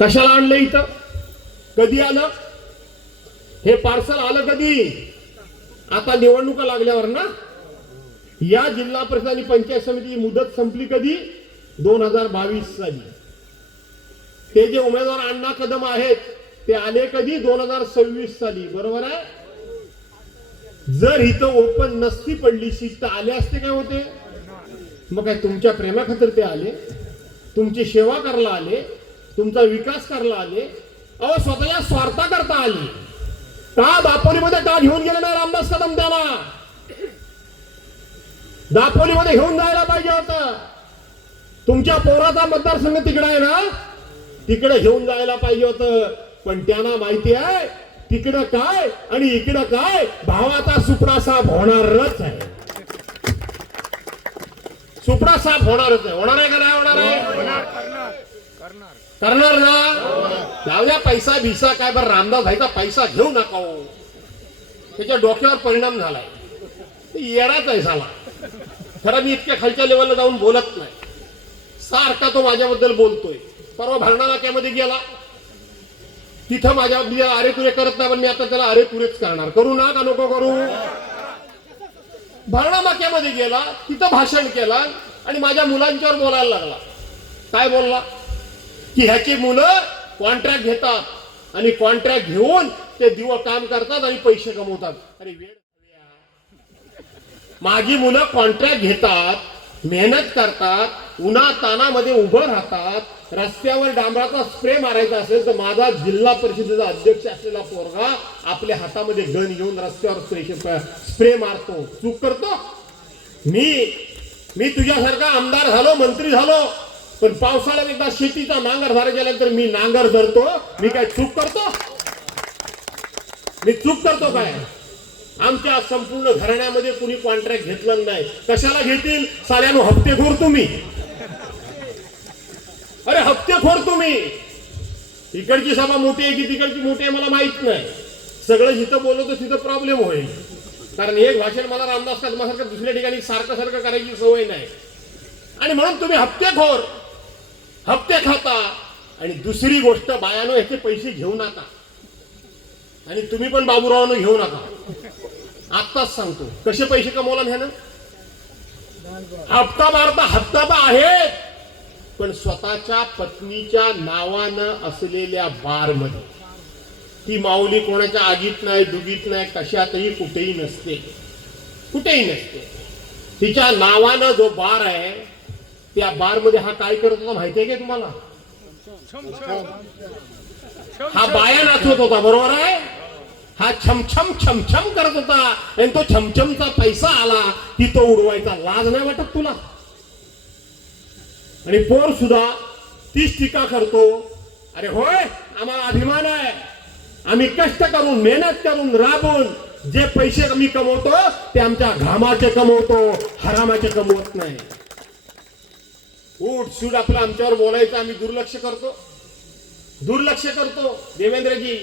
कशाला आणलं इथं? कधी आलं हे पार्सल? आलं कधी? आता निवडणुका लागल्यावर ना. या जिल्हा परिषद आणि पंचायत समितीची मुदत संपली कधी? 2022 साली. ते जे उमेदवार अण्णा कदम आहेत ते आले कधी? 2026 साली. बरोबर आहे. जर इथं ओपन नसती पडली सीट तर आले असते काय होते? मग काय तुमच्या प्रेमाखातर ते आले? तुमची सेवा करायला आले? तुमचा विकास करायला आले? अहो स्वतःच्या स्वार्थाकरता आले. का दापोलीमध्ये का घेऊन गेले नाही रामदास कदम? त्याला दापोलीमध्ये घेऊन जायला पाहिजे होतं. तुमच्या पोराचा मतदारसंघ तिकडे आहे ना, तिकडे घेऊन जायला पाहिजे होतं. पण त्यांना माहिती आहे तिकडं काय आणि इकडं काय, भावाचा सुपडा साफ होणारच आहे. सुपडा साफ होणारच आहे. होणार आहे का नाही होणार आहे? करणार ना. जाऊ द्या पैसा भिसा काय. बरं रामदास भाईचा पैसा घेऊ नका हो. त्याच्या डोक्यावर परिणाम झालाय. येडाच आहे साला. खरं मी इतक्या खालच्या लेवलला जाऊन बोलत नाही. सारखा तो माझ्याबद्दल बोलतोय. परवा भरणा नाक्यामध्ये गेला, तिथं माझ्या अरे तुरे करत नाही, पण मी आता त्याला अरे तुरेच करणार. करू ना का नको करू? भरणा नाक्यामध्ये गेला, तिथं भाषण केला आणि माझ्या मुलांच्यावर बोलायला लागला. काय बोलला? की ह्याची मुलं कॉन्ट्रॅक्ट घेतात आणि कॉन्ट्रॅक्ट घेऊन ते दिवस काम करतात आणि पैसे कमवतात. अरे वेळ, माझी मुलं कॉन्ट्रॅक्ट घेतात, मेहनत करतात, उन्हा तानामध्ये उभं राहतात. रस्त्यावर डांबराचा स्प्रे मारायचा असेल तर माझा जिल्हा परिषदेचा अध्यक्ष असलेला पोरगा आपल्या हातामध्ये गन घेऊन रस्त्यावर स्प्रे मारतो. चूक करतो? मी तुझ्यासारखा आमदार झालो, मंत्री झालो, पण पावसाळ्यात एकदा शेतीचा नांगर धारा गेल्यानंतर मी नांगर धरतो. मी काय चूक करतो? मी चूक करतो काय? आमच्या संपूर्ण घराण्यामध्ये कुणी कॉन्ट्रॅक्ट घेतलं नाही. कशाला घेतील? साल्यानो हप्तेखोर तुम्ही. अरे हप्तेखोर तुम्ही. इकडची सभा मोठी आहे की तिकडची मोठी आहे मला माहित नाही. सगळं जिथं बोलतो तिथं प्रॉब्लेम होईल. कारण एक भाषण मला रामदास कदमासारखं दुसऱ्या ठिकाणी सारखं सारखं करायची सवय नाही. आणि म्हणून तुम्ही हप्तेखोर, हप्ते खाता. आणि दुसरी गोष्ट, बायानो याचे पैसे घेऊ नका. आणि तुम्ही पण बाबूरावांनो घेऊ नका. आत्ताच सांगतो कसे पैसे कमवला ह्यानं. हप्ता मारता हप्ता तर आहे, पण स्वतःच्या पत्नीच्या नावानं असलेल्या बार मध्ये. ती माऊली कोणाच्या आगीत नाही, दुगीत नाही, कशातही कुठेही नसते. कुठेही नसते. तिच्या नावानं जो बार आहे त्या बार मध्ये हा काय करत होता माहितीये का तुम्हाला? हा बाया नाचवत होता. बरोबर आहे. हा छमछम छमछम करत होता आणि तो छमछमचा पैसा आला की तो उडवायचा. लाज नाही वाटत तुला? आणि पोर सुद्धा तीच टीका करतो. अरे होय, आम्हाला अभिमान आहे. आम्ही कष्ट करून, मेहनत करून, राबून जे पैसे आम्ही कमवतो ते आमच्या घामाचे कमवतो, हरामाचे कमवत नाही. उठ सूट आपलं आमच्यावर बोलायचं, आम्ही दुर्लक्ष करतो. देवेंद्रजी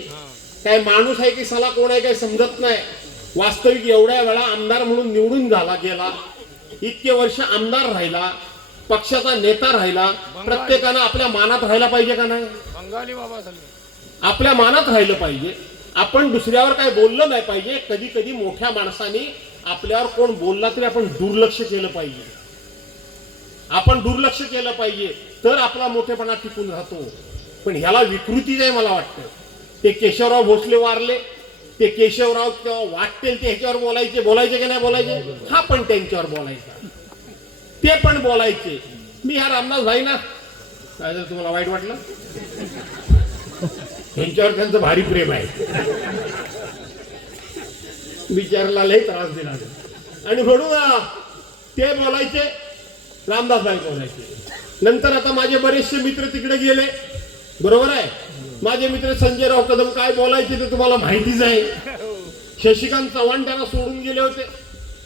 काय माणूस आहे की साला कोण आहे काही समजत नाही. वास्तविक एवढ्या वेळा आमदार म्हणून निवडून गेला, इतके वर्ष आमदार राहिला, पक्षाचा नेता राहिला. प्रत्येकानं आपल्या मानात राहायला पाहिजे का नाही? बंगाली बाबा आपल्या मानात राहिलं पाहिजे. आपण दुसऱ्यावर काय बोललं नाही पाहिजे. कधी कधी मोठ्या माणसाने आपल्यावर कोण बोलला तरी आपण दुर्लक्ष केलं पाहिजे. आपण दुर्लक्ष केलं पाहिजे तर आपला मोठेपणा टिकून राहतो. पण ह्याला विकृतीच आहे मला वाटतं. ते केशवराव भोसले वारले, ते केशवराव तेव्हा वाटतील ते ह्याच्यावर बोलायचे की नाही बोलायचे? हा पण त्यांच्यावर बोलायचा, ते पण बोलायचे. मी ह्या रामदास भाई ना, काय जर तुम्हाला वाईट वाटलं, त्यांच्यावर त्यांचं भारी प्रेम आहे. बिचारला लय त्रास दिला आणि म्हणून ते बोलायचे, रामदास भाई बोलायचे. नंतर आता माझे बरेचसे मित्र तिकडे गेले. बरोबर आहे. माझे मित्र संजयराव कदम काय बोलायचे ते तुम्हाला माहितीच आहे. शशिकांत चव्हाण त्यांना सोडून गेले होते,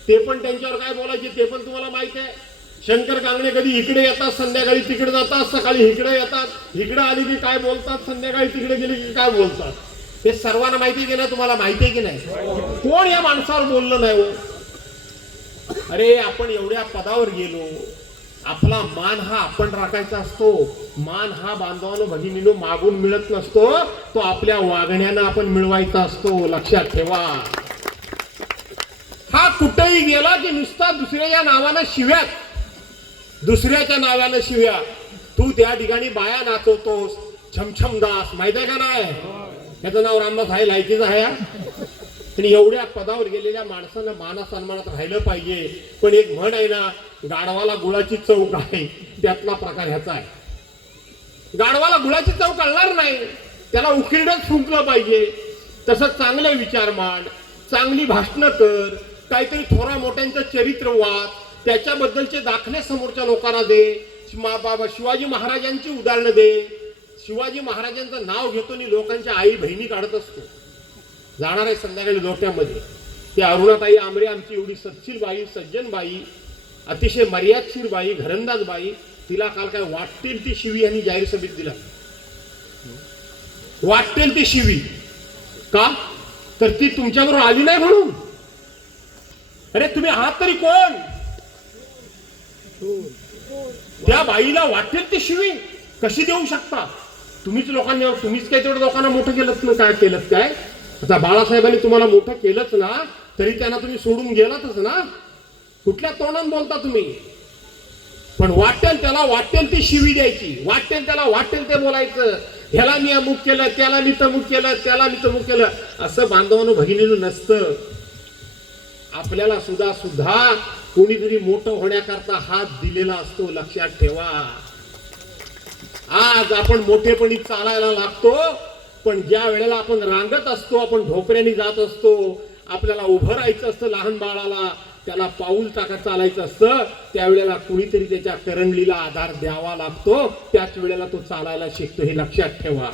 ते पण त्यांच्यावर काय बोलायचे ते पण तुम्हाला माहिती आहे. शंकर कांगणे कधी इकडे येतात, संध्याकाळी तिकडे जातात, सकाळी इकडे येतात, इकडे आली की काय बोलतात, संध्याकाळी तिकडे गेली की काय बोलतात, हे सर्वांना माहिती की नाही? तुम्हाला माहिती आहे की नाही? कोण या माणसावर बोललं नाही हो? अरे आपण एवढ्या पदावर गेलो, आपला मान हा आपण राखायचा असतो. मान हा बांधवानो भगिनीनो मागून मिळत नसतो, तो आपल्या वागण्यानं आपण मिळवायचा असतो. लक्षात ठेवा. हा कुठेही गेला की नुसता दुसऱ्याच्या नावानं शिव्या, दुसऱ्याच्या नावानं शिव्या. तू त्या ठिकाणी बाया नाचवतोस, छमछम दास, माहिती आहे का नाही? त्याचं नाव रामदास आहे, लायकीचं आहे. आणि एवढ्या पदावर गेलेल्या माणसानं माना सन्मानात राहिलं पाहिजे. पण एक म्हण आहे ना, गाढवाला गुळाची चव काय, त्यातला प्रकार ह्याचा आहे. गाढवाला गुळाची चव कळणार नाही, त्याला उकिरडच फुंकलं पाहिजे. तसं चांगले विचार मांड, चांगली भाषणं कर, काहीतरी थोरा मोठ्यांचं चरित्र वाच, त्याच्याबद्दलचे दाखले समोरच्या लोकांना दे. शिवाजी महाराजांची उदाहरणं दे. शिवाजी महाराजांचं नाव घेतो आणि लोकांच्या आई बहिणी काढत असतो. जाणार आहे संध्याकाळी लोट्यामध्ये. ती अरुणाताई आमरे आमची एवढी सत्शील बाई, सज्जन बाई, अतिशय मर्यादशीर बाई, घरंदाज बाई, तिला काल काय वाटेल ती शिवी यांनी जाहीर सभेत दिला. वाटेल ती शिवी का? तर ती तुमच्याबरोबर आली नाही म्हणून. अरे तुम्ही आहात तरी कोण? त्या बाईला वाटेल ती शिवी कशी देऊ शकता? तुम्हीच लोकांनी, तुम्हीच काय तेवढं लोकांना मोठं केलं ना, काय केलं काय? आता बाळासाहेबांनी तुम्हाला मोठं केलंच ना, तरी त्यांना तुम्ही सोडून गेलातच ना. कुठल्या तोंडाने बोलता तुम्ही? पण वाटेल त्याला वाटेल ती शिवी द्यायची, वाटेल त्याला वाटेल ते बोलायचं. ह्याला मी अमुक केलं, त्याला मी तमुक केलं, त्याला मी तमुक केलं, असं बांधवानं भगिनीनं नसतं. आपल्याला सुद्धा कोणीतरी मोठं होण्याकरता हात दिलेला असतो. लक्षात ठेवा. आज आपण मोठेपणी चालायला लागतो, पण ज्या वेळेला आपण रांगत असतो, आपण ढोकऱ्याने जात असतो, आपल्याला उभं राहायचं असतं, लहान बाळाला त्याला पाऊल टाका चालायचं असतं, त्यावेळेला कुणीतरी त्याच्या करंगलीला आधार द्यावा लागतो. त्याच वेळेला तो चालायला शिकतो. हे लक्षात ठेवा.